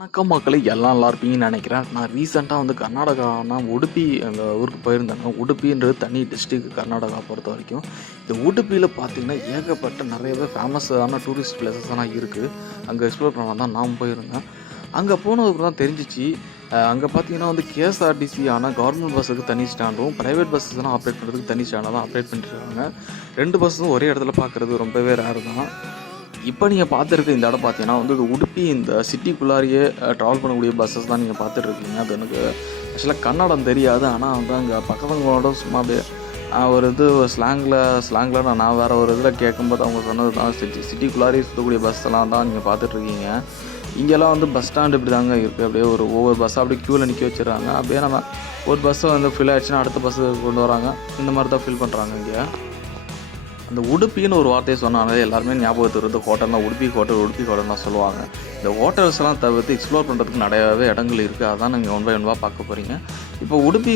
வணக்கம் மக்களை எல்லாம் நல்லா இருப்பீங்கன்னு நினைக்கிறேன். நான் ரீசெண்டாக வந்து கர்நாடகானா உடுப்பி அந்த ஊருக்கு போயிருந்தேங்க உடுப்பின்றது தனி டிஸ்ட்ரிக்ட் கர்நாடகா பொறுத்த வரைக்கும். இந்த உடுப்பியில் பார்த்தீங்கன்னா ஏகப்பட்ட நிறையவே ஃபேமஸான டூரிஸ்ட் பிளேசஸ்லாம் இருக்குது அங்கே எக்ஸ்ப்ளோர் பண்ணலாம் தான் நான் போயிருந்தேன். அங்கே போனதுக்கு தான் தெரிஞ்சிச்சு அங்கே பார்த்தீங்கன்னா வந்து கேஎஸ்ஆர்டிசி ஆனால் கவர்மெண்ட் பஸ்ஸுக்கு தனி ஸ்டாண்டும் ப்ரைவேட் பஸ்ஸஸ்லாம் ஆப்ரேட் பண்ணுறதுக்கு தனி ஸ்டாண்டாக தான் ஆப்ரேட் பண்ணிட்டுருக்காங்க ரெண்டு பஸ்ஸும் ஒரே இடத்துல பார்க்குறது ரொம்பவே ரேர் தான். இப்போ நீங்கள் பார்த்துருக்க இந்த இடம் பார்த்தீங்கன்னா வந்து உடுப்பி இந்த சிட்டிக்குள்ளாரியே ட்ராவல் பண்ணக்கூடிய பஸ்ஸஸ் தான் நீங்கள் பார்த்துட்டு இருக்கீங்க அது எனக்கு ஆக்சுவலாக கன்னடம் தெரியாது. ஆனால் வந்து அங்கே பக்கத்துங்களோட சும்மா அப்படியே ஒரு இது ஸ்லாங்கில் ஸ்லாங்கில் நான் நான் வேறு ஒரு இதில் கேட்கும்போது அவங்க சொன்னது தான் சிட்டி சிட்டிக்குள்ளாரே சுற்றக்கூடிய பஸ்ஸெல்லாம் தான் நீங்கள் பார்த்துட்ருக்கீங்க இங்கெல்லாம் வந்து பஸ் ஸ்டாண்டு இப்படி தாங்க இருக்குது அப்படியே ஒரு ஒவ்வொரு பஸ்ஸாக அப்படியே க்யூவில் நிற்க வச்சுருக்காங்க அப்படியே நம்ம ஒரு பஸ்ஸை வந்து ஃபில் ஆயிடுச்சுன்னா அடுத்த பஸ்ஸு கொண்டு வராங்க. இந்த மாதிரி தான் ஃபில் பண்ணுறாங்க இங்கே. அந்த உடுப்பின்னு ஒரு வார்த்தையை சொன்னாலே எல்லாருமே ஞாபகத்துக்கு வருது. தான் உடுப்பி ஹோட்டல் உடுப்பி ஹோட்டல் தான் சொல்லுவாங்க. இந்த ஹோட்டல்ஸ்லாம் தவிர்த்து எக்ஸ்ப்ளோர் பண்ணுறதுக்கு நிறையாவே இடங்கள் இருக்குது அதான் நீங்கள் ஒன் பை ஒன்வாக பார்க்க போகிறீங்க இப்போ உடுப்பி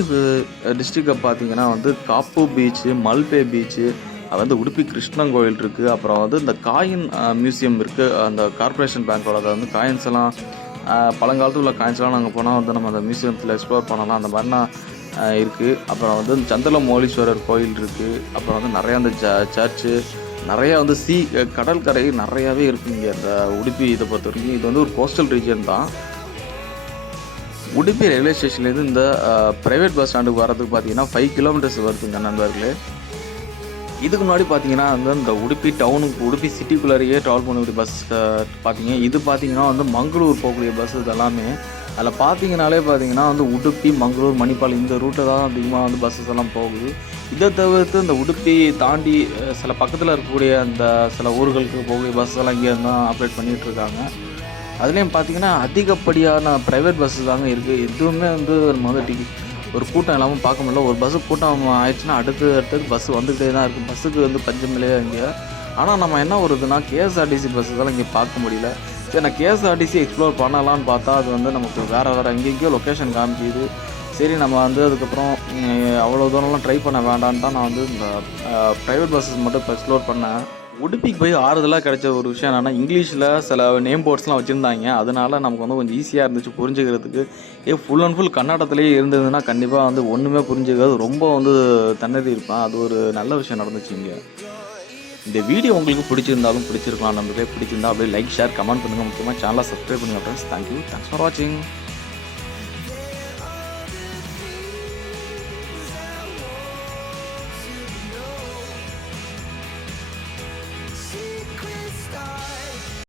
டிஸ்ட்ரிக்டை பார்த்தீங்கன்னா வந்து காப்பு பீச்சு மல்பே பீச்சு அது வந்து உடுப்பி கிருஷ்ணன் கோயில் இருக்குது அப்புறம் வந்து இந்த காயின் மியூசியம் இருக்குது அந்த கார்ப்பரேஷன் பேங்க்கோட அதை வந்து காயின்ஸ் எல்லாம் பழங்காலத்து உள்ள காயின்ஸ்லாம் நாங்கள் போனால் வந்து நம்ம அந்த மியூசியத்தில் எக்ஸ்ப்ளோர் பண்ணலாம். அந்த மாதிரிலாம் இருக்குது அப்புறம் வந்து சந்திர மௌலீஸ்வரர் கோயில் இருக்குது அப்புறம் வந்து நிறையா அந்த ச சர்ச்சு நிறையா வந்து சி கடற்கரை நிறையாவே இருக்குது இங்கே. அந்த உடுப்பி இதை பொறுத்த வரைக்கும் இது வந்து ஒரு கோஸ்டல் ரீஜன் தான். உடுப்பி ரயில்வே ஸ்டேஷன்லேருந்து இந்த ப்ரைவேட் பஸ் ஸ்டாண்டுக்கு வரதுக்கு பார்த்தீங்கன்னா ஃபைவ் கிலோமீட்டர்ஸ் வருதுங்க நண்பர்களே. இதுக்கு முன்னாடி பார்த்தீங்கன்னா வந்து இந்த உடுப்பி டவுனுக்கு உடுப்பி சிட்டிக்குள்ளேயே ட்ராவல் பண்ணக்கூடிய பஸ் பார்த்தீங்க இது பார்த்தீங்கன்னா வந்து மங்களூர் போகக்கூடிய பஸ் எல்லாமே அதில் பார்த்தீங்கனாலே பார்த்தீங்கன்னா வந்து உடுப்பி மங்களூர் மணிப்பால் இந்த ரூட்டை தான் அதிகமாக வந்து பஸ்ஸஸ் எல்லாம் போகுது. இதை தவிர்த்து இந்த உடுப்பி தாண்டி சில பக்கத்தில் இருக்கக்கூடிய அந்த சில ஊர்களுக்கு போகக்கூடிய பஸ் எல்லாம் இங்கே தான் ஆப்ரேட் பண்ணிகிட்டு இருக்காங்க. அதுலேயும் பார்த்தீங்கன்னா அதிகப்படியான ப்ரைவேட் பஸ்ஸஸ் தாங்க இருக்குது எதுவுமே வந்து நம்ம வந்து டிக்கெட் ஒரு கூட்டம் இல்லாமல் பார்க்க முடியல. ஒரு பஸ்ஸு கூட்டம் ஆயிடுச்சுன்னா அடுத்து அடுத்தது பஸ் வந்துகிட்டே தான் இருக்குது பஸ்ஸுக்கு வந்து பஞ்சமில்லையா இங்கே? ஆனால் நம்ம என்ன வருதுன்னா கேஎஸ்ஆர்டிசி பஸ்ஸெல்லாம் இங்கே பார்க்க முடியல. சரி நான் கேஎஸ்ஆர்டிசி எக்ஸ்ப்ளோர் பண்ணலான்னு பார்த்தா அது வந்து நமக்கு வேறு வேறு எங்கெங்கேயோ லொக்கேஷன் காமிக்குது. சரி நம்ம வந்து அதுக்கப்புறம் அவ்வளோ தூரம்லாம் ட்ரை பண்ண வேண்டான்னு தான் நான் வந்து இந்த ப்ரைவேட் பஸ்ஸஸ் மட்டும் இப்போ எக்ஸ்ப்ளோர் பண்ணேன். உடுப்பிக்கு போய் ஆறுதலாக கிடைச்ச ஒரு விஷயம் என்னென்னா இங்கிலீஷில் சில நேம் போர்ட்ஸ்லாம் வச்சுருந்தாங்க. அதனால நமக்கு வந்து கொஞ்சம் ஈஸியாக இருந்துச்சு புரிஞ்சுக்கிறதுக்கு. ஏ ஃபுல் அண்ட் ஃபுல் கன்னடத்துலேயே இருந்ததுன்னா கண்டிப்பாக வந்து ஒன்றுமே புரிஞ்சுக்காது. ரொம்ப வந்து தன்னதி இருப்பேன். அது ஒரு நல்ல விஷயம் நடந்துச்சு இங்கே. இந்த வீடியோ உங்களுக்கு பிடிச்சிருந்தாலும் பிடிச்சிருக்கலாம். நம்மளுக்கே பிடிச்சிருந்தா அப்படியே லைக் ஷேர் கமெண்ட் பண்ணுங்கள் முக்கியமாக சேனலை சப்ஸ்கிரைப் பண்ணுங்கள் ஃப்ரெண்ட்ஸ் தேங்க்யூ தேங்க்ஸ் ஃபார் வாட்சிங்